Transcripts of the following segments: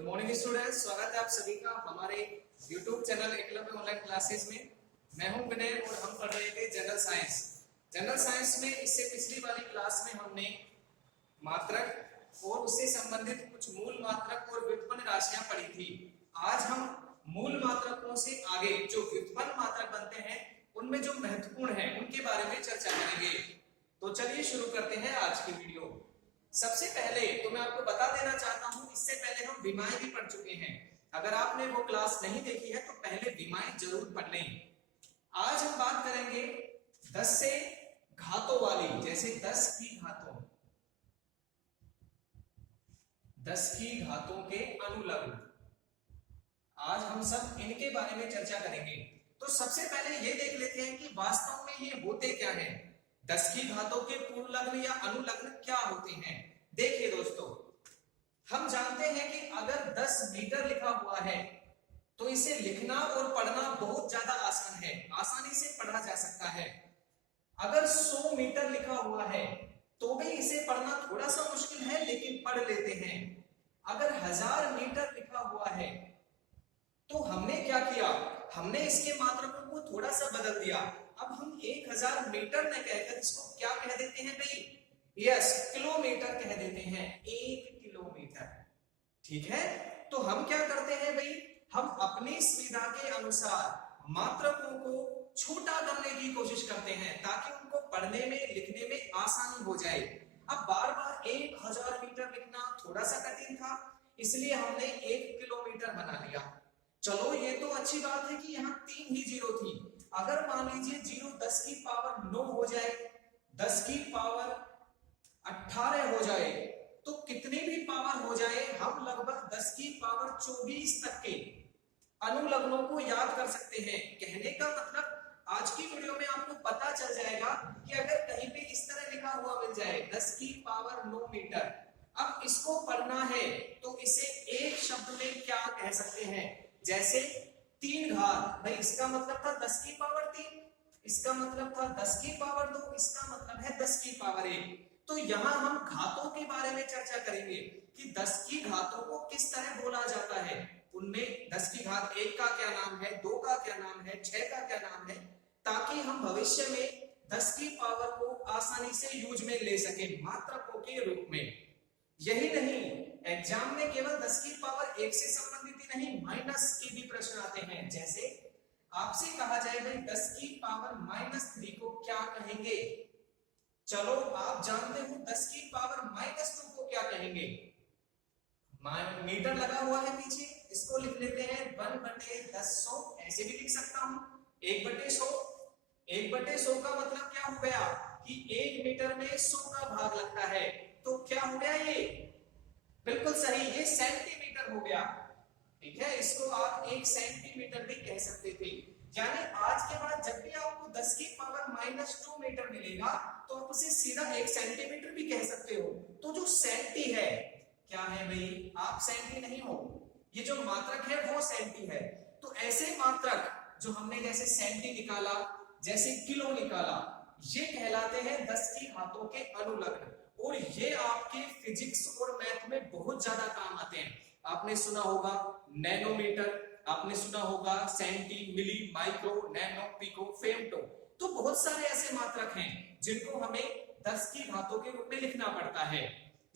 Good morning students, स्वागत है आप सभी का हमारे YouTube channel Eklavya online classes में। मैं हूं विनय और हम पढ़ रहे थे जनरल साइंस। जनरल साइंस में इससे पिछली वाली क्लास में हमने मात्रक और उससे संबंधित कुछ मूल मात्रक और व्युत्पन्न राशियां पढ़ी थी। आज हम मूल मात्रकों से आगे जो व्युत्पन्न मात्रक बनते हैं उनमें जो महत्वपूर्ण है उनके बारे में चर्चा करेंगे। तो चलिए शुरू करते हैं आज की वीडियो। सबसे पहले तो मैं आपको बता देना चाहता हूं, इससे पहले हम विमाएं भी पढ़ चुके हैं। अगर आपने वो क्लास नहीं देखी है तो पहले विमाएं जरूर पढ़ लें। आज हम बात करेंगे 10 से घातों वाली, जैसे 10 की घातों, 10 की घातों के अनुलग्न। आज हम सब इनके बारे में चर्चा करेंगे। तो सबसे पहले ये देख लेते हैं कि वास्तव में ये होते क्या हैं। 10 की घातों के पूर्ण लग्न या अनुलग्न क्या होते हैं। देखिए दोस्तों, हम जानते हैं कि अगर 10 मीटर लिखा हुआ है तो इसे लिखना और पढ़ना बहुत ज्यादा आसान है, आसानी से पढ़ा जा सकता है। अगर 100 मीटर लिखा हुआ है तो भी इसे पढ़ना थोड़ा सा मुश्किल है, लेकिन पढ़ लेते हैं। अगर 1000 मीटर लिखा हुआ है तो हमने क्या किया, हमने इसके मात्रकों को थोड़ा सा बदल दिया। अब हम 1000 मीटर न कहकर इसको क्या कह देते हैं भाई, यस, किलोमीटर कह देते हैं। 1 किलोमीटर, ठीक है। तो हम क्या करते हैं भाई, हम अपनी सुविधा के अनुसार मात्रकों को छोटा करने की कोशिश करते हैं ताकि उनको पढ़ने में लिखने में आसानी हो जाए। अब बार बार 1000 मीटर लिखना थोड़ा सा कठिन था, इसलिए हमने 1 किलोमीटर बना लिया। चलो ये तो अच्छी बात है कि यहाँ 3 ही जीरो थी। अगर मान लीजिए जीरो 10 की पावर 9 हो जाए, 10 की पावर 18 हो जाए, तो कितनी भी पावर हो जाए हम लगभग 10 की पावर 24 तक के अनुलग्नों को याद कर सकते हैं। कहने का मतलब आज की वीडियो में आपको पता चल जाएगा कि अगर कहीं पे इस तरह लिखा हुआ मिल जाए 10 की पावर 9 मीटर, अब इसको पढ़ना है तो इसे एक शब्द में क्या कह सकते हैं, जैसे 3 घात। भाई इसका मतलब था 10 की पावर 3, इसका मतलब था 10 की पावर 2, इसका मतलब है 10 की पावर 1। तो यहाँ हम घातों के बारे में चर्चा करेंगे कि 10 की घातों को किस तरह बोला जाता है। उनमें 10 की घात 1 का क्या नाम है, 2 का क्या नाम है, 6 का क्या नाम है, ताकि हम भविष्य में 10 की पावर को आसानी से यूज में ले सके मात्रकों के रूप में। यही नहीं, एग्जाम में केवल 10 की पावर 1 से संबंधित ही नहीं, माइनस के भी प्रश्न आते हैं। जैसे आपसे कहा जाए भाई 10 की पावर -3 को क्या कहेंगे। चलो आप जानते हो 10 की पावर -2 को क्या कहेंगे। मीटर लगा हुआ है पीछे, इसको लिख लेते हैं 1/10, ऐसे भी लिख सकता हूं 1/100। 1/100 का मतलब क्या हो गया कि 1 मीटर में 100 का भाग लगता है, तो क्या हो गया, ये बिल्कुल सही, ये सेंटीमीटर हो गया। ठीक है, इसको आप 1 सेंटीमीटर भी कह सकते थे। यानी आज के बाद जब भी आपको 10 की पावर -2 मीटर मिलेगा तो आप उसे सीधा 1 सेंटीमीटर भी कह सकते हो। तो जो सेंटी है, क्या है भाई, आप सेंटी नहीं हो, ये जो मात्रक है वो सेंटी है। तो ऐसे मात्रक जो हमने जैसे सेंटी निकाला, जैसे किलो निकाला, ये कहलाते हैं 10 की घातों के अनुलग्न। और ये आपके फिजिक्स और मैथ में बहुत ज्यादा काम आते हैं। आपने सुना होगा नैनोमीटर, आपने सुना होगा senti, milli, micro, nano, pico, femto. तो बहुत सारे ऐसे मात्रक हैं जिनको हमें 10 की घातों के रूप में लिखना पड़ता है।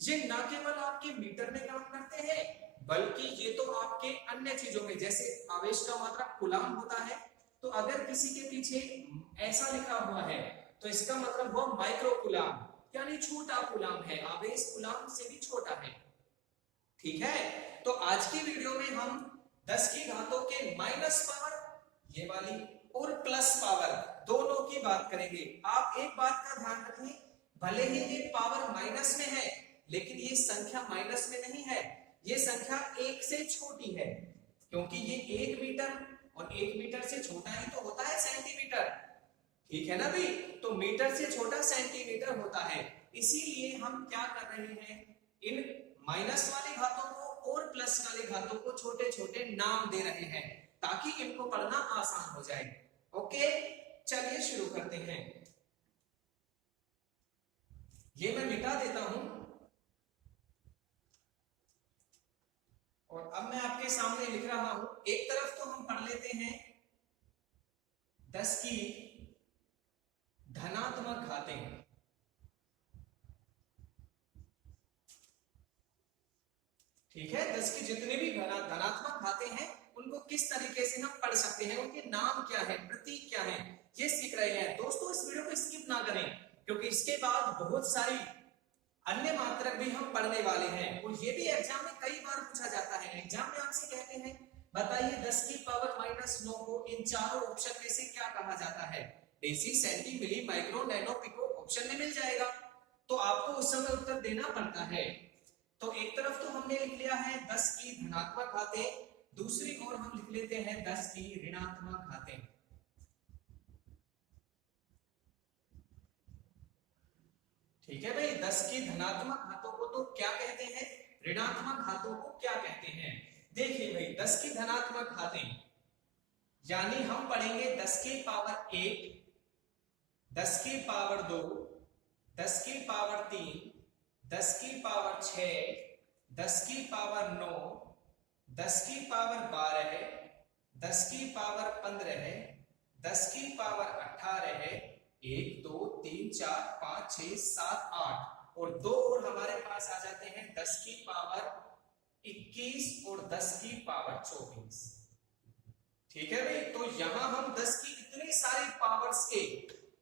ये ना केवल आपके मीटर में काम करते हैं, बल्कि ये तो आपके अन्य चीजों में, जैसे आवेश का मात्रक कूलाम होता है, तो अगर किसी के पीछे ऐसा लिखा हुआ है तो इसका मतलब वो माइक्रो कूलाम यानी छोटा कूलाम है, आवेश कूलाम से भी छोटा है। ठीक है, तो आज की वीडियो में हम 10 की घातों के माइनस पावर, ये वाली, और प्लस पावर दोनों की बात करेंगे। आप एक बात का ध्यान रखें, भले ही ये पावर माइनस में है लेकिन ये संख्या माइनस में नहीं है, ये संख्या 1 से छोटी है, क्योंकि ये 1 मीटर और 1 मीटर से छोटा ही तो होता है सेंटीमीटर। ठीक है ना भाई, तो मीटर से छोटा सेंटीमीटर होता है। इसीलिए हम क्या कर रहे हैं, इन माइनस वाली घातों को और प्लस वाली घातों को छोटे छोटे नाम दे रहे हैं ताकि इनको पढ़ना आसान हो जाए। ओके, चलिए शुरू करते हैं। ये मैं मिटा देता हूं और अब मैं आपके सामने लिख रहा हूं, एक तरफ तो हम पढ़ लेते हैं 10 की धनात्मक घातें। ठीक है, 10 की जितने भी धनात्मक घातें हैं उनको किस तरीके से हम पढ़ सकते हैं, उनके नाम क्या है, प्रतीक क्या है, ये सीख रहे हैं। दोस्तों इस वीडियो को स्किप ना करें, क्योंकि इसके बाद बहुत सारी अन्य मात्रक भी हम पढ़ने वाले हैं, और ये भी एग्जाम में कई बार पूछा जाता है। एग्जाम में आपसे कहते हैं बताइए 10 की पावर -9 को इन चारों ऑप्शन में से क्या कहा जाता है। Deci, centi, milli, micro, nano, pico option में मिल जाएगा, तो आपको उस समय उत्तर देना पड़ता है। तो एक तरफ तो हमने लिख लिया है 10 की धनात्मक घातें, दूसरी ओर हम लिख लेते हैं 10 की ऋणात्मक घातें। ठीक है भाई, 10 की धनात्मक घातों को तो क्या कहते हैं, ऋणात्मक घातों को क्या कहते हैं। देखिए भाई, 10 की धनात्मक घातें यानी हम पढ़ेंगे 10 की पावर 1, 10 की पावर 2, 10 की पावर 3, 10 की पावर 6, 10 की पावर 9, 10 की पावर 12, 10 की पावर 15, 10 की पावर 18, 1 2 3 4 5 6 7 8 और 2 और हमारे पास आ जाते हैं 10 की पावर 21 और 10 की पावर 24। ठीक है भाई, तो यहां हम 10 की इतनी सारी पावर्स के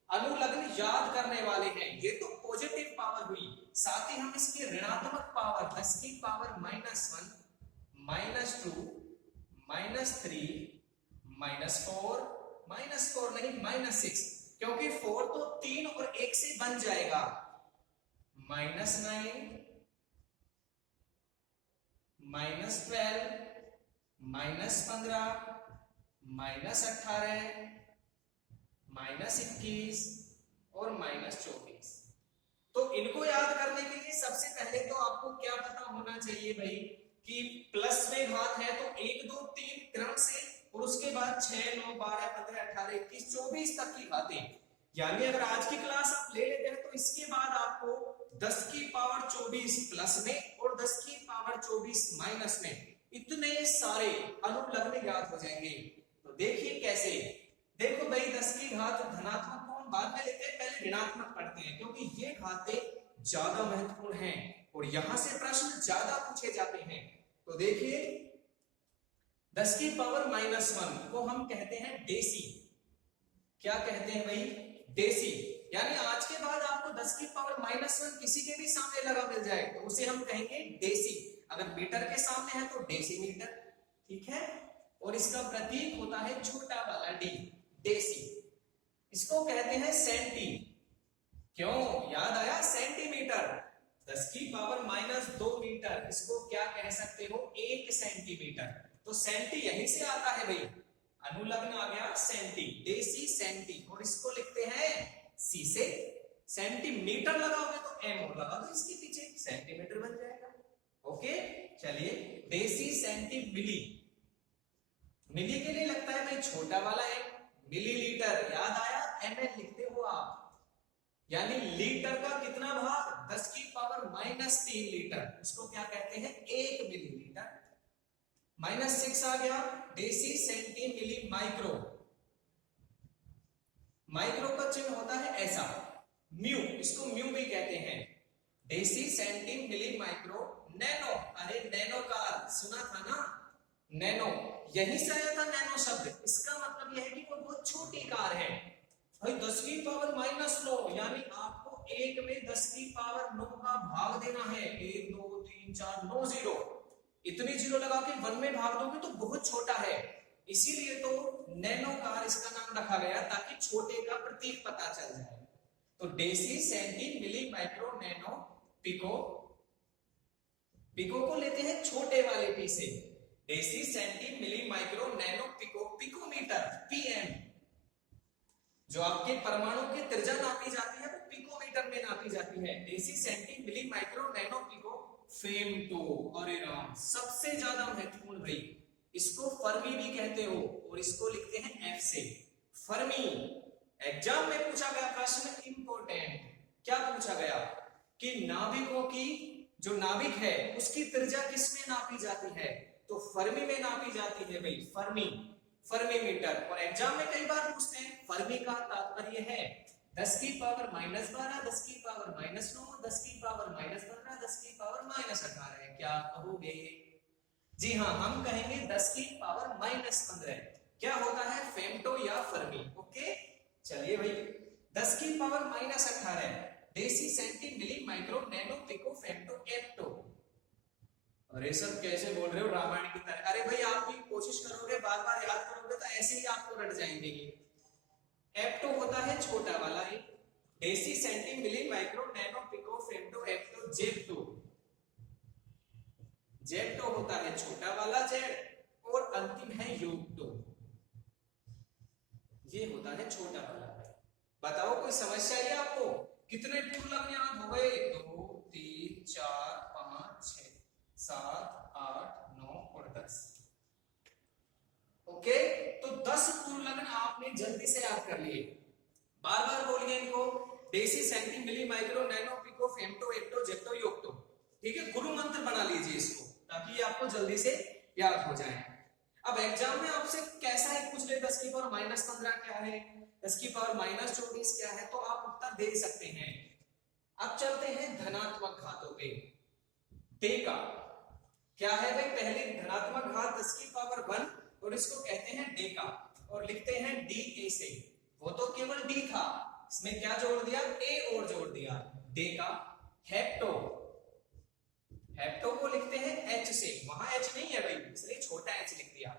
अनुलग्न याद करने वाले हैं। ये तो पॉजिटिव पावर हुई, साथ ही हम इसकी ऋणात्मक पावर 10 की पावर -1, -2, -3, -4 नहीं -6, क्योंकि 4 तो 3 और 1 से बन जाएगा, -9, -12, -15, -18, -21 और -24। तो इनको याद करने के लिए सबसे पहले तो आपको क्या पता होना चाहिए भाई कि प्लस में घात है तो 1 2 3 क्रम से, और उसके बाद 6 9 12 15 18 21 24 तक की घातें। यानी अगर आज की क्लास आप ले लेते हैं तो इसके बाद आपको 10 की पावर 24 प्लस में और 10 की पावर 24 माइनस में इतने सारे अनुलग्न याद हो जाएंगे। तो देखिए कैसे, देखो भाई 10 की घात धनात्मक को हम बाद में लेते हैं, पहले ऋणात्मक पढ़ते हैं, क्योंकि ये घातें ज्यादा महत्वपूर्ण हैं और यहां से प्रश्न ज्यादा पूछे जाते हैं। तो देखिए 10 की पावर -1 को हम कहते हैं डेसी। क्या कहते हैं भाई, डेसी। यानी आज के बाद आपको 10 की पावर -1 किसी के भी सामने लगा मिल जाए तो उसे हम कहेंगे डेसी। अगर मीटर के सामने है तो डेसीमीटर। ठीक है, और इसका प्रतीक होता है छोटा वाला डी, डेसी। इसको कहते हैं सेंटी। क्यों याद आया, सेंटीमीटर। 10 की पावर -2 मीटर, इसको क्या कह सकते हो, 1 सेंटीमीटर। तो सेंटी यहीं से आता है भाई, अनुलग्न आ गया सेंटी, डेसी सेंटी, और इसको लिखते हैं सी से। सेंटीमीटर लगाओगे तो एम और लगा दो इसके पीछे, सेंटीमीटर बन जाएगा। ओके, चलिए डेसी, सेंटी, मिली। मिली के लिए लगता है भाई छोटा वाला एम, मिलीलीटर। याद आया, ml लिखते हो आप, यानी लीटर का कितना भाग, 10 की पावर -3 लीटर, उसको क्या कहते हैं, 1 मिलीलीटर। -6 आ गया, deci, centi, milli, micro. Micro का चिन्ह होता है ऐसा, म्यू, इसको म्यू भी कहते हैं। Deci, centi, milli, micro. Nano, अरे नैनो का सुना था ना, नैनो, यही से आया था नैनो शब्द। इसका मतलब यह है कि वो बहुत छोटी कार है भाई। 10 की पावर -9 यानी आपको 1 में 10 की पावर 9 का भाग देना है, 1 2 3 4 9 जीरो। इतनी जीरो लगा के 1 में भाग दोगे तो बहुत छोटा है, इसीलिए तो नैनो कार इसका नाम रखा गया, ताकि छोटे का प्रतीक पता चल जाए। तो deci, centi, milli, micro, nano, pico. Pico को लेते हैं छोटे वाले पी से, deci, centi, milli, micro, nano, pico. Picometer, PM. जो आपके परमाणु की त्रिज्या नापी जाती है वो पिकोमीटर में नापी जाती है। Deci, centi, milli, micro, nano, pico. Femto, अरे राम, सबसे ज्यादा महत्वपूर्ण भाई, इसको फर्मी भी कहते हो, और इसको लिखते हैं एफ से, फर्मी। एग्जाम में पूछा गया प्रश्न इंपॉर्टेंट, क्या पूछा गया कि नाभिकों की, जो नाभिक है उसकी त्रिज्या किसमें नापी जाती है, तो फर्मी में नापी जाती है भाई, फर्मी, फर्मी मीटर। और एग्जाम में कई बार पूछते हैं, फर्मी का तात्पर्य है 10 की पावर -12, 10 की पावर -9, 10 की पावर -15, 10 की पावर -18 है। क्या कहोगे? जी हाँ, हम कहेंगे 10 की पावर -15। क्या होता है? फेम्टो या फर्मी। ओके, चलिए भाई, 10 की power -18 deci centi milli micro nano pico femto atto. अरे सर कैसे बोल रहे हो रामायण की तरह? अरे भाई आप भी कोशिश करोगे, बार बार याद करोगे तो ऐसे ही आपको रट जाएंगे ये। एप्टो होता है छोटा वाला, एक deci centi milli micro nano pico femto atto zepto. Zepto होता है छोटा वाला जेड, और अंतिम है योक्टो, ये होता है छोटा वाला। बताओ कोई समस्या है आपको? कितने पूर्णांक याद हो गए? 2 3 4 5 6 7 8 9 और 10। ओके, तो 10 पूर्णांक आपने जल्दी से याद कर लिए। बार बार बोलिए इनको, deci centi milli micro nano pico femto atto zepto yocto. ठीक है, गुरु मंत्र बना लीजिए इसको, ताकि ये आपको जल्दी से याद हो जाए। अब एग्जाम में आपसे कैसा है पूछ ले, 10 की पावर -15 क्या है, 10 की पावर -24 क्या है, तो आप उत्तर दे सकते हैं। अब चलते हैं धनात्मक घातों पे। डेका क्या है भाई? पहले धनात्मक घात 10 की पावर 1, और इसको कहते हैं डेका, और लिखते हैं डी से। वो तो केवल डी था, इसमें क्या जोड़ दिया? ए और जोड़ दिया, डेका। हेप्टो, हेप्टो को लिखते हैं एच से, वहां एच नहीं है भाई, इसलिए छोटा एच लिख दिया,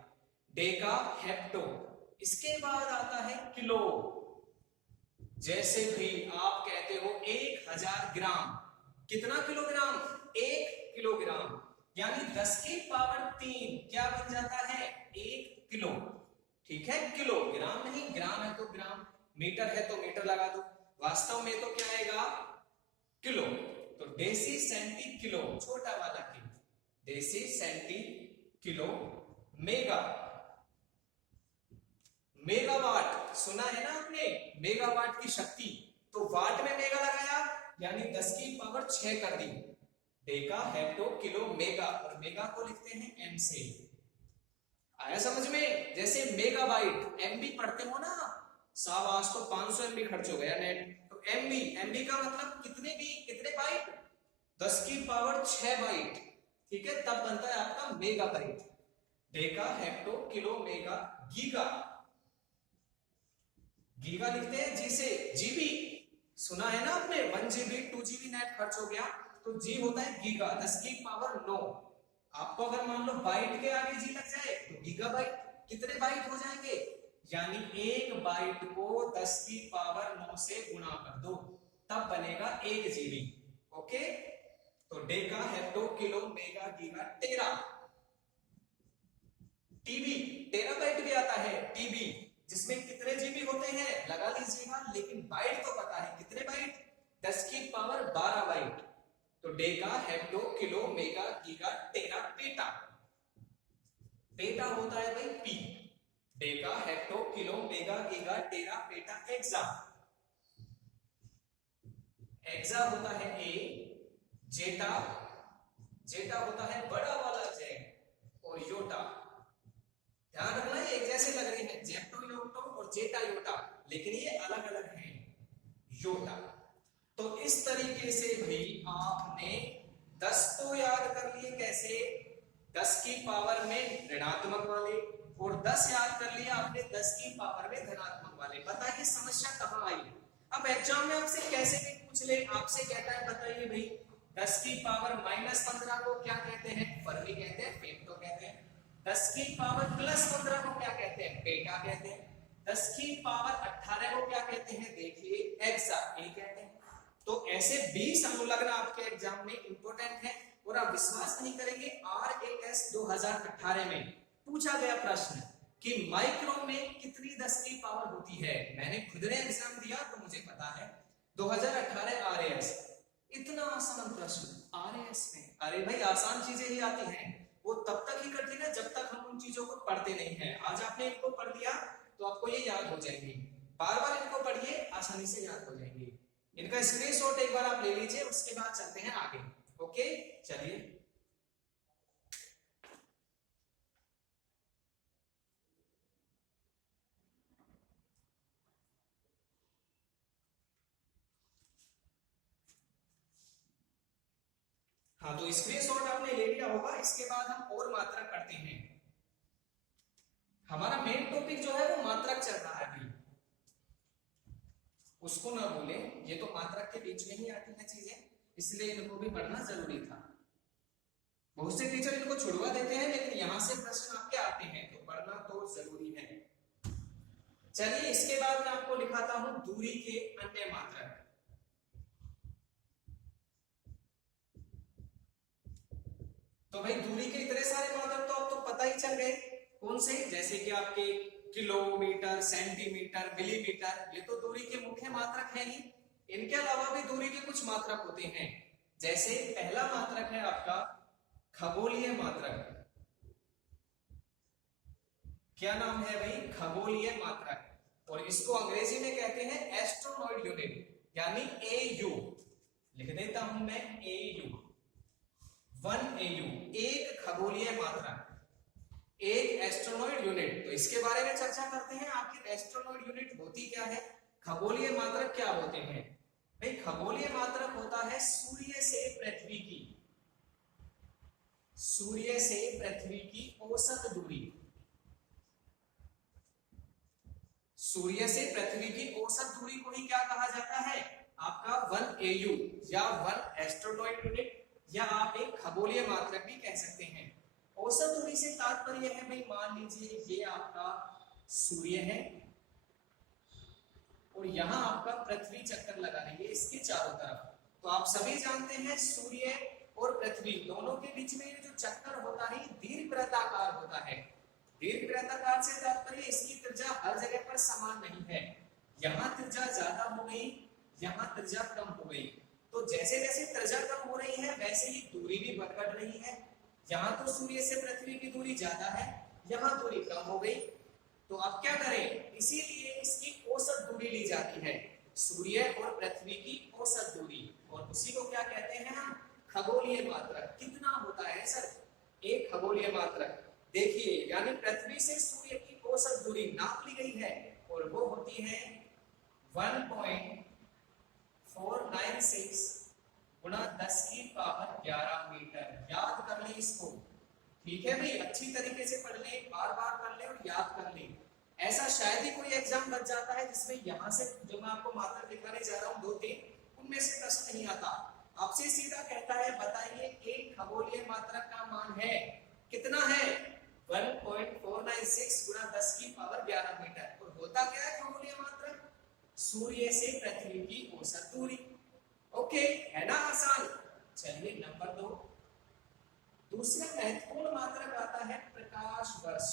डेका हेप्टो। इसके बाद आता है किलो। जैसे भी आप कहते हो 1000 ग्राम, कितना किलोग्राम? 1 किलोग्राम, यानी 10 की पावर 3 क्या बन जाता है? 1 किलो। ठीक है, किलो, ग्राम नहीं, ग्राम है तो ग्राम, मीटर है तो मीटर लगा दो, वास्तव में तो क्या आएगा? किलो। तो डेसी सेंटी किलो, छोटा वाला kilo, deci centi kilo. Mega, megawatt सुना है ना आपने, मेगावाट की शक्ति, तो वाट में मेगा लगाया, यानी 10 की पावर 6 कर दी। डेका हेक्टो किलो मेगा, और मेगा को लिखते हैं एम से। आया समझ में? जैसे मेगाबाइट, एमबी पढ़ते हो ना, शाबाश, तो 500 एमबी खर्च हो गया नेट। तो एमबी, एमबी का मतलब कितने बी, कितने बाइट? 10 की पावर 6 बाइट। ठीक है, तब बनता है आपका megabyte. Deka hecto kilo mega. Giga, giga लिखते हैं जी से, जीबी सुना है ना आपने, 1 जीबी 2 जीबी नेट खर्च हो गया, तो जी होता है गीगा, 10 की पावर 9। आपको अगर मान लो बाइट के आगे जी लग जाए तो गीगाबाइट। कितने बाइट हो जाएंगे? यानी 1 बाइट को 10 की पावर 9 से गुणा कर दो, तब बनेगा 1 जीबी। ओके, तो deca hecto kilo mega giga टेरा। टीबी, टेराबाइट भी आता है, टीबी, जिसमें कितने जीबी होते हैं लगा लीजिएगा, लेकिन बाइट तो पता है कितने बाइट? 10 की पावर 12 बाइट। तो deca hecto kilo mega giga tera peta. Peta होता है भाई P. Deca hecto kilo mega giga tera peta exa. Exa होता है ए। जेटा, जेटा होता है बड़ा वाला जेट। और योटा, ध्यान रखना एक जैसे लग रहे हैं, जेप्टो योटो और जेटा योटा, लेकिन ये अलग अलग हैं। योटा। तो इस तरीके से भी आपने 10 तो याद कर लिए, कैसे? 10 की पावर में ऋणात्मक वाले, और 10 याद कर लिया आपने 10 की पावर में धनात्मक वाले। बताइए समस्या कहां आई? अब एग्जाम में आपसे कैसे भी पूछ ले, आपसे कहता है बताइए भाई 10 की पावर -15 को क्या कहते हैं? फर्मी कहते हैं, फेम्टो कहते हैं। 10 की पावर +15 को क्या कहते हैं? पेटा कहते हैं। 10 की पावर 18 को क्या कहते हैं? देखिए एक्सा, ये कहते हैं। तो ऐसे 20 अनुलग्न आपके एग्जाम में इंपॉर्टेंट है, और आप विश्वास नहीं करेंगे, RAS 2018 में पूछा गया प्रश्न कि माइक्रो में कितनी 10 की पावर होती है। मैंने खुद ने एग्जाम दिया तो मुझे पता है, 2018 RAS। इतना आसान प्रश्न RAS में, अरे भाई आसान चीजें ही आती हैं, वो तब तक ही कठिन है जब तक हम उन चीजों को पढ़ते नहीं हैं। आज आपने इनको पढ़ लिया तो आपको ये याद हो जाएंगे, बार बार इनको पढ़िए, आसानी से याद हो जाएंगे। इनका स्क्रीनशॉट एक बार आप ले लीजिए, उसके बाद चलते हैं आगे। ओके, चलिए हाँ, तो स्क्रीनशॉट आपने ले लिया होगा। इसके बाद हम और मात्रक करते हैं। हमारा मेन टॉपिक जो है वो मात्रक चल रहा है अभी, उसको ना भूले, ये तो मात्रक के बीच में ही आती है चीजें, इसलिए इनको भी पढ़ना जरूरी था। बहुत से टीचर इनको छुड़वा देते हैं, लेकिन यहां से प्रश्न आपके आते हैं, तो पढ़ना तो जरूरी है। चलिए, इसके बाद मैं आपको दिखाता हूं दूरी के अन्य मात्रक। तो भाई दूरी के इतने सारे मात्रक तो आपको पता ही चल गए, कौन से, जैसे कि आपके किलोमीटर, सेंटीमीटर, मिलीमीटर, ये तो दूरी के मुख्य मात्रक है ही। इनके अलावा भी दूरी के कुछ मात्रक होते हैं, जैसे पहला मात्रक है आपका खगोलीय मात्रक। क्या नाम है भाई? खगोलीय मात्रक। और इसको अंग्रेजी में कहते हैं एस्ट्रोनॉइड यूनिट, यानी एयू। लिख देता हूं मैं एयू, 1 एयू, एक खगोलीय मात्रक, एक एस्ट्रोनॉइड यूनिट। तो इसके बारे में चर्चा करते हैं, आखिर एस्ट्रोनॉइड यूनिट होती क्या है, खगोलीय मात्रक क्या होते हैं। भाई खगोलीय मात्रक होता है सूर्य से पृथ्वी की, सूर्य से पृथ्वी की औसत दूरी, सूर्य से पृथ्वी की औसत दूरी को ही क्या कहा जाता है, आपका 1 एयू या 1 एस्ट्रोनॉइड यूनिट, या आप एक खगोलीय मात्रक भी कह सकते हैं। औसत दूरी से तात्पर्य है भाई, मान लीजिए ये आपका सूर्य है और यहां आपका पृथ्वी चक्कर लगा रही है इसके चारों तरफ। तो आप सभी जानते हैं सूर्य और पृथ्वी दोनों के बीच में ये जो चक्कर होता है दीर्घवृत्ताकार होता है। दीर्घवृत्ताकार से तात्पर्य इसकी त्रिज्या हर जगह पर समान नहीं है, यहां त्रिज्या ज्यादा हो गई, यहां त्रिज्या कम हो गई। तो जैसे जैसे त्रिज्या कम हो रही है वैसे ही दूरी भी बढ़ रही है। यहां तो सूर्य से पृथ्वी की दूरी ज्यादा है, यहां दूरी कम हो गई। तो अब क्या करें, इसीलिए इसकी औसत दूरी ली जाती है, सूर्य और पृथ्वी की औसत दूरी, और उसी को क्या कहते हैं हम, खगोलीय मात्रक। कितना होता है सर, एक खगोलीय मात्रक। देखिए, यानी पृथ्वी से सूर्य की औसत दूरी नाप ली गई है और वो होती है 1.496 गुणा 10 की पावर 11 मीटर। याद कर ले इसको, ठीक है भाई, अच्छी तरीके से पढ़ ले, बार बार कर ले और याद कर ले। ऐसा शायद ही कोई एग्जाम बच जाता है जिसमें यहां से जो मैं आपको मात्रक दिखाने जा रहा हूं 2-3, उनमें से प्रश्न नहीं आता। आपसे सीधा कहता है बताइए एक खगोलीय मात्रक का मान है, कितना है, 1.496 गुणा 10 की पावर 11 मीटर। और होता क्या है खगोलीय मात्रक, सूर्य से पृथ्वी की औसत दूरी। ओके, है ना आसान। चलिए नंबर 2, दूसरा महत्वपूर्ण मात्रक आता है प्रकाश वर्ष।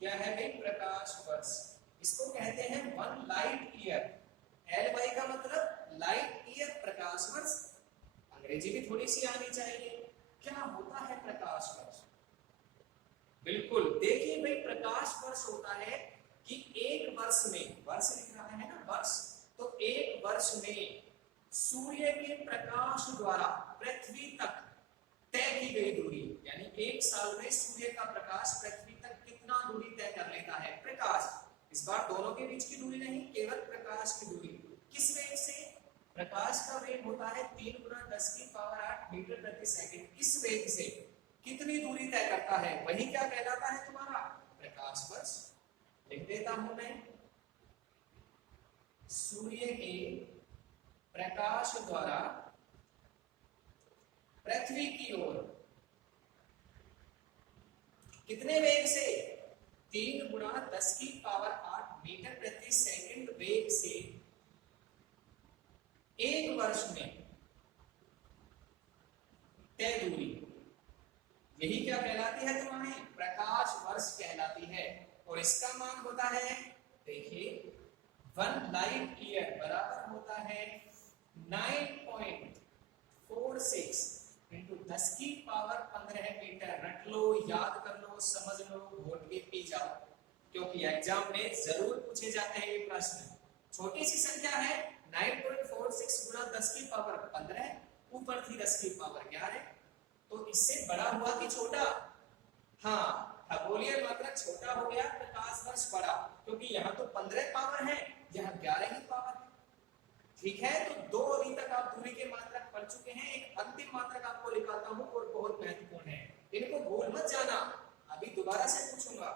क्या है भाई, प्रकाश वर्ष। इसको कहते हैं 1 लाइट ईयर। एल वाई का मतलब लाइट ईयर, प्रकाश वर्ष। अंग्रेजी भी थोड़ी सी आनी चाहिए। क्या होता है प्रकाश वर्ष? बिल्कुल, देखिए भाई, प्रकाश वर्ष होता है कि एक वर्ष में, वर्ष लिख रहा है ना, वर्ष, तो एक वर्ष में सूर्य के प्रकाश द्वारा पृथ्वी तक तय की गई दूरी, यानी एक साल में सूर्य का प्रकाश पृथ्वी तक कितना दूरी तय कर लेता है, प्रकाश। इस बार दोनों के बीच की दूरी नहीं, केवल प्रकाश की दूरी। किस वेग से? प्रकाश का वेग होता है 3 गुना 10 की पावर 8 मीटर प्रति सेकंड। इस वेग से कितनी दूरी तय करता है, वही क्या कहलाता है तुम्हारा, प्रकाश वर्ष। लिख देता हूं मैं, सूर्य के प्रकाश द्वारा पृथ्वी की ओर कितने वेग से, 3 गुणा 10 की पावर 8 मीटर प्रति सेकंड वेग से एक वर्ष में तय दूरी, यही क्या कहलाती है तुम्हारी, प्रकाश वर्ष कहलाती है। और इसका मान होता है, देखिए 1 लाइट ईयर बराबर होता है 9.46 इंटू 10 की पावर 15 मीटर। रट लो, याद कर लो, समझ लो, वोट के पी जाओ, क्योंकि एग्जाम में जरूर पूछे जाते हैं ये प्रश्न। छोटी सी संख्या है, 9.46 गुणा 10 की पावर 15, ऊपर थी 10 की पावर 11, तो इससे बड़ा हुआ कि छोटा? हाँ, खगोलीय मात्रक छोटा हो गया, प्रकाश वर्ष बड़ा, क्योंकि यहाँ तो 15 पावर है, यहाँ 11 ही पावर है। ठीक है, तो दो अभी तक आप दूरी के मात्रक पढ़ चुके हैं। एक अंतिम मात्रक आपको लिखाता हूं और बहुत महत्वपूर्ण है, इनको भूल मत जाना, अभी दोबारा से पूछूंगा।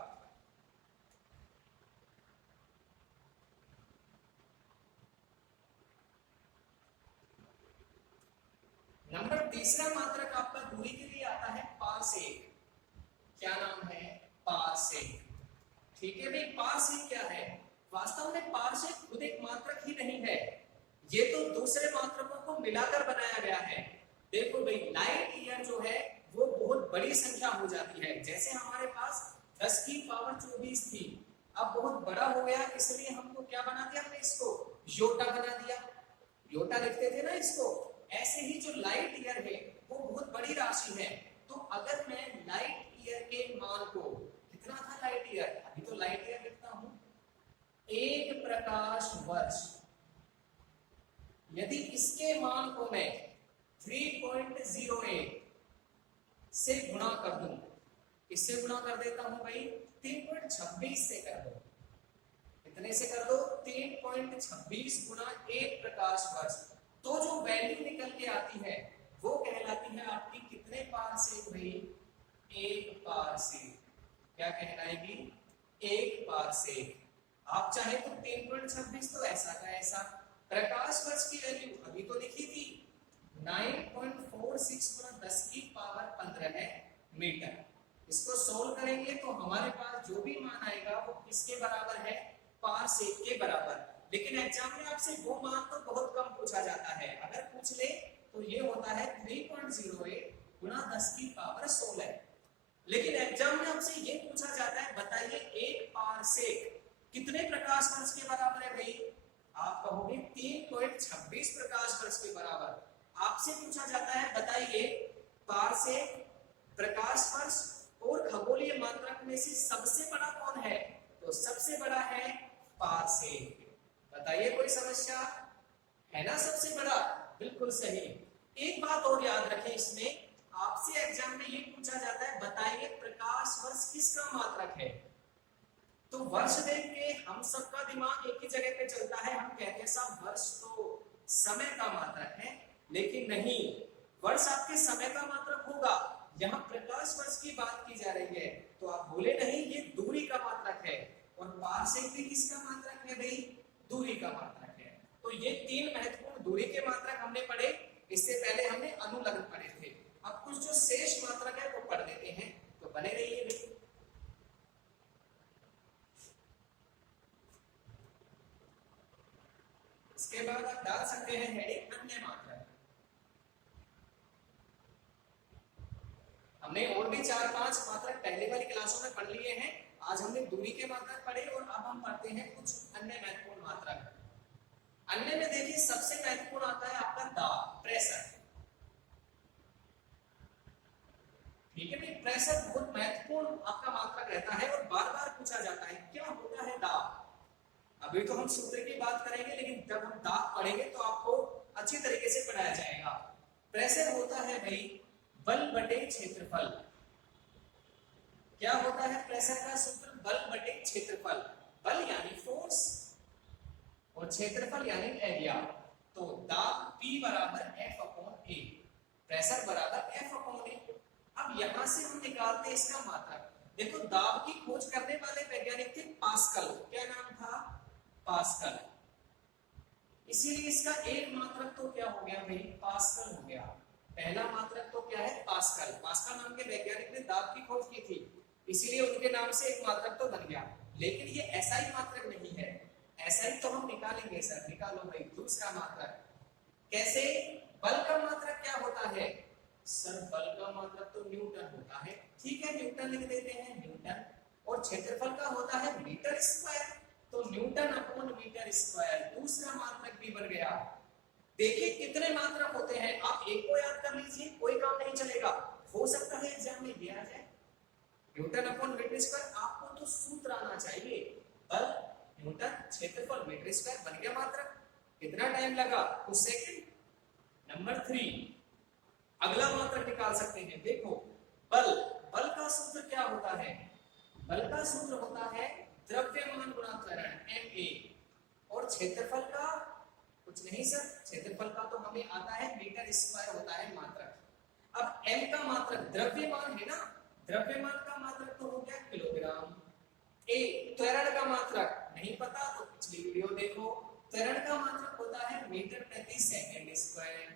नंबर तीसरा मात्रक आपका दूरी के लिए आता है पारसेक। क्या नाम है? पारसेक। ठीक है भाई, पारसेक क्या है? वास्तव में पारसेक खुद एक मात्रक ही नहीं है, ये तो दूसरे मात्रकों को मिलाकर बनाया गया है। देखो भाई, लाइट ईयर जो है वो बहुत बड़ी संख्या हो जाती है। जैसे हमारे पास 10 की पावर 24 थी, अब बहुत बड़ा हो गया, इसलिए हमको क्या बना दिया हमने, इसको योटा बना दिया। योटा लिखते थे ना इसको। ऐसे ही जो लाइट ईयर है वो बहुत बड़ी राशि है। तो अगर मैं लाइट ईयर के मान को, कितना था लाइट ईयर, अभी तो लाइट ईयर लिखता हूं, 1 प्रकाश वर्ष, यदि इसके मान को मैं 3.08 से गुणा कर दूं, इससे गुणा कर देता हूं भाई, 3.26 से कर दो, कितने से कर दो, 3.26 गुणा 1 प्रकाश वर्ष, तो जो वैल्यू निकल के आती है वो कहलाती है आपकी कितने पारसेक भाई, 1 पारसेक। क्या कहलाएगी? 1 पारसेक। आप चाहे तो 3.26 तो ऐसा का ऐसा, प्रकाश वर्ष की वैल्यू अभी तो लिखी थी 9.46 गुणा 10 की पावर 15 है मीटर। इसको सोल्व करेंगे तो हमारे पास जो भी मान आएगा वो किसके बराबर है, पारसेक के बराबर। लेकिन एग्जाम में आपसे वो मान तो बहुत कम पूछा जाता है, अगर पूछ ले तो ये होता है 3.08 गुणा 10 की पावर 16। लेकिन एग्जाम में आपसे ये पूछा जाता है, बताइए 1 पारसेक कितने प्रकाश वर्ष के बराबर है भाई? आप कहोगे 3.26 प्रकाश वर्ष के बराबर। आपसे पूछा जाता है, बताइए पारसेक, प्रकाश वर्ष और खगोलीय मात्रक में से सबसे बड़ा कौन है? तो सबसे बड़ा है पारसेक। बताइए कोई समस्या है ना? सबसे बड़ा, बिल्कुल सही। एक बात और याद रखें, इसमें आपसे एग्जाम में ये पूछा जाता है, बताइए प्रकाश वर्ष किसका मात्रक है? तो वर्ष देख के हम सबका दिमाग एक ही जगह पे चलता है, हम कहते हैं साहब वर्ष तो समय का मात्रक है, लेकिन नहीं, वर्ष आपके समय का मात्रक होगा। यहाँ प्रकाश वर्ष की बात की जा रही है, तो आप बोले नहीं, ये दूरी का मात्रक है। और पारसेक भी किसका मात्रक है भाई? दूरी का मात्रक है। तो ये 3 महत्वपूर्ण दूरी के मात्रक हमने पढ़े। इससे पहले हमने अनुलग्न पढ़े थे। अब कुछ जो शेष मात्रक है वो पढ़ लेते हैं, तो बने रहिए भाई। इसके बाद आप डाल सकते हैं हेडिंग अन्य मात्रक। हमने और भी 4-5 मात्रक पहले वाली क्लासों में पढ़ लिए हैं। आज हमने दूरी के मात्रक पढ़े और अब हम पढ़ते हैं कुछ अन्य महत्वपूर्ण मात्रक। अन्य में देखिए सबसे महत्वपूर्ण आता है आपका दाब, प्रेशर। ठीक है भाई, प्रेशर बहुत महत्वपूर्ण आपका मात्रक रहता है और बार बार पूछा जाता है क्या होता है दाब। अभी तो हम सूत्र की बात करेंगे, लेकिन जब हम दाब पढ़ेंगे तो आपको अच्छी तरीके से पढ़ाया जाएगा। प्रेशर होता है भाई बल बटे क्षेत्रफल। क्या होता है प्रेशर का सूत्र? बल बटे क्षेत्रफल। बल यानी फोर्स और क्षेत्रफल यानी एरिया। तो दाब P बराबर F/A, प्रेशर बराबर F/A। अब यहां से हम निकालते हैं इसका मात्रक। देखो, दाब की खोज करने वाले वैज्ञानिक थे पास्कल। क्या नाम था? पास्कल। इसीलिए इसका एक मात्रक तो क्या हो गया भाई? पास्कल हो गया। पहला मात्रक तो क्या है? पास्कल। पास्कल नाम के वैज्ञानिक ने दाब की खोज की थी, इसीलिए उनके नाम से एक मात्रक तो बन गया। लेकिन ये ऐसा ही मात्रक नहीं है, ऐसा ही तो हम निकालेंगे सर। निकालो भाई दूसरा मात्रक। कैसे? बल का मात्रक क्या होता है सर? बल का मात्रक तो न्यूटन होता है। ठीक है, न्यूटन लिख देते हैं, न्यूटन। और क्षेत्रफल का होता है मीटर स्क्वायर, तो न्यूटन अपॉन मीटर स्क्वायर। दूसरा मात्रक भी बन गया। देखिए कितने मात्रक होते हैं, आप एक को याद कर लीजिए, कोई काम नहीं चलेगा। हो सकता है एग्जाम में दिया जाए न्यूटन अपॉन मीटर स्क्वायर, आपको तो सूत्र आना चाहिए। बल न्यूटन, क्षेत्रफल मीटर स्क्वायर, बन गया मात्रक। कितना टाइम लगा? कुछ सेकंड। नंबर 3, अगला मात्रक निकाल सकते हैं। देखो, बल, बल का सूत्र क्या होता है? बल का सूत्र होता है द्रव्यमान गुणा त्वरण, ma। और क्षेत्रफल का, कुछ नहीं सर, क्षेत्रफल का तो हमें आता है मीटर स्क्वायर होता है मात्रक। अब m का मात्रक द्रव्यमान है ना, द्रव्यमान का मात्रक तो हो गया किलोग्राम। ए त्वरण का मात्रक नहीं पता तो पिछली वीडियो देखो, त्वरण का मात्रक होता है मीटर प्रति सेकंड स्क्वायर।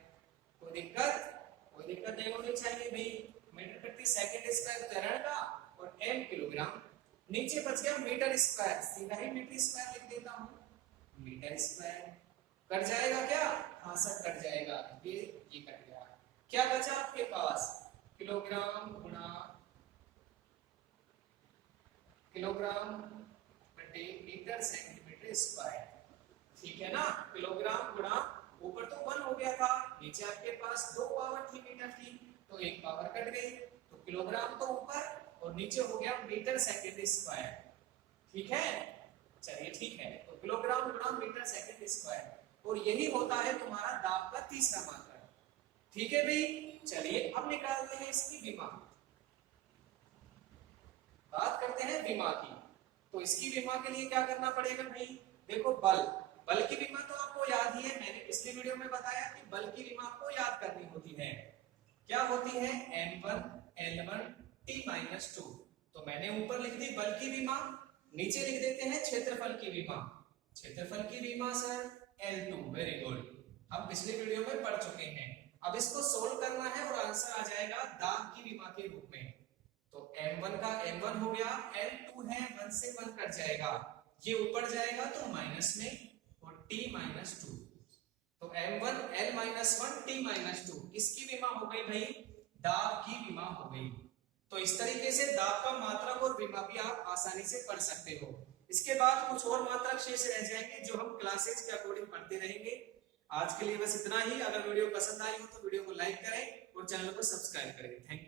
कोई दिक्कत नहीं होनी चाहिए भाई, मीटर प्रति सेकंड स्क्वायर त्वरण का और m किलोग्राम। नीचे बच गया मीटर स्क्वायर, सीधा ही मीटर स्क्वायर लिख देता हूं, मीटर स्क्वायर। कट जाएगा क्या? हाँ सर कट जाएगा, ये कट गया। क्या बचा आपके पास? किलोग्राम गुणा किलोग्राम बटे मीटर सेंटीमीटर स्क्वायर, ठीक है ना। किलोग्राम गुणा ऊपर तो 1 हो गया था, नीचे आपके पास 2 पावर थी मीटर की, तो 1 पावर कट गई, तो किलोग्राम तो ऊपर और नीचे हो गया मीटर सेकंड स्क्वायर, ठीक है। चलिए ठीक है, तो किलोग्राम गुणा मीटर सेकंड स्क्वायर, और यही होता है तुम्हारा दाब का तीसरा मात्रक, ठीक है भाई। चलिए अब निकालते हैं इसकी विमा, बात करते हैं विमा की। तो इसकी विमा के लिए क्या करना पड़ेगा भाई? देखो बल की विमा तो आपको याद ही है, मैंने पिछली वीडियो में बताया कि बल की विमा आपको याद करनी होती है। क्या होती है? m1 l1 t-2। तो मैंने ऊपर लिख दी बल की विमा, नीचे लिख देते हैं क्षेत्रफल की विमा। क्षेत्रफल की विमा सर L2, वेरी गुड, हम पिछले वीडियो में पढ़ चुके हैं। अब इसको सोल्व करना है और आंसर आ जाएगा दाब की विमा के रूप में। तो m1 का m1 हो गया, L2 है 1 से 1 कट जाएगा, ये ऊपर जाएगा तो माइनस में, और t-2, तो m1 l-1 t-2 किसकी विमा हो गई भाई? दाब की विमा हो गई। तो इस तरीके से दाब का मात्रक और विमा भी आप आसानी से पढ़ सकते हो। इसके बाद कुछ और मात्रक शेष रह जाएंगे जो हम क्लासेज के अकॉर्डिंग पढ़ते रहेंगे। आज के लिए बस इतना ही। अगर वीडियो पसंद आई हो तो वीडियो को लाइक करें और चैनल को सब्सक्राइब करें। Thank you.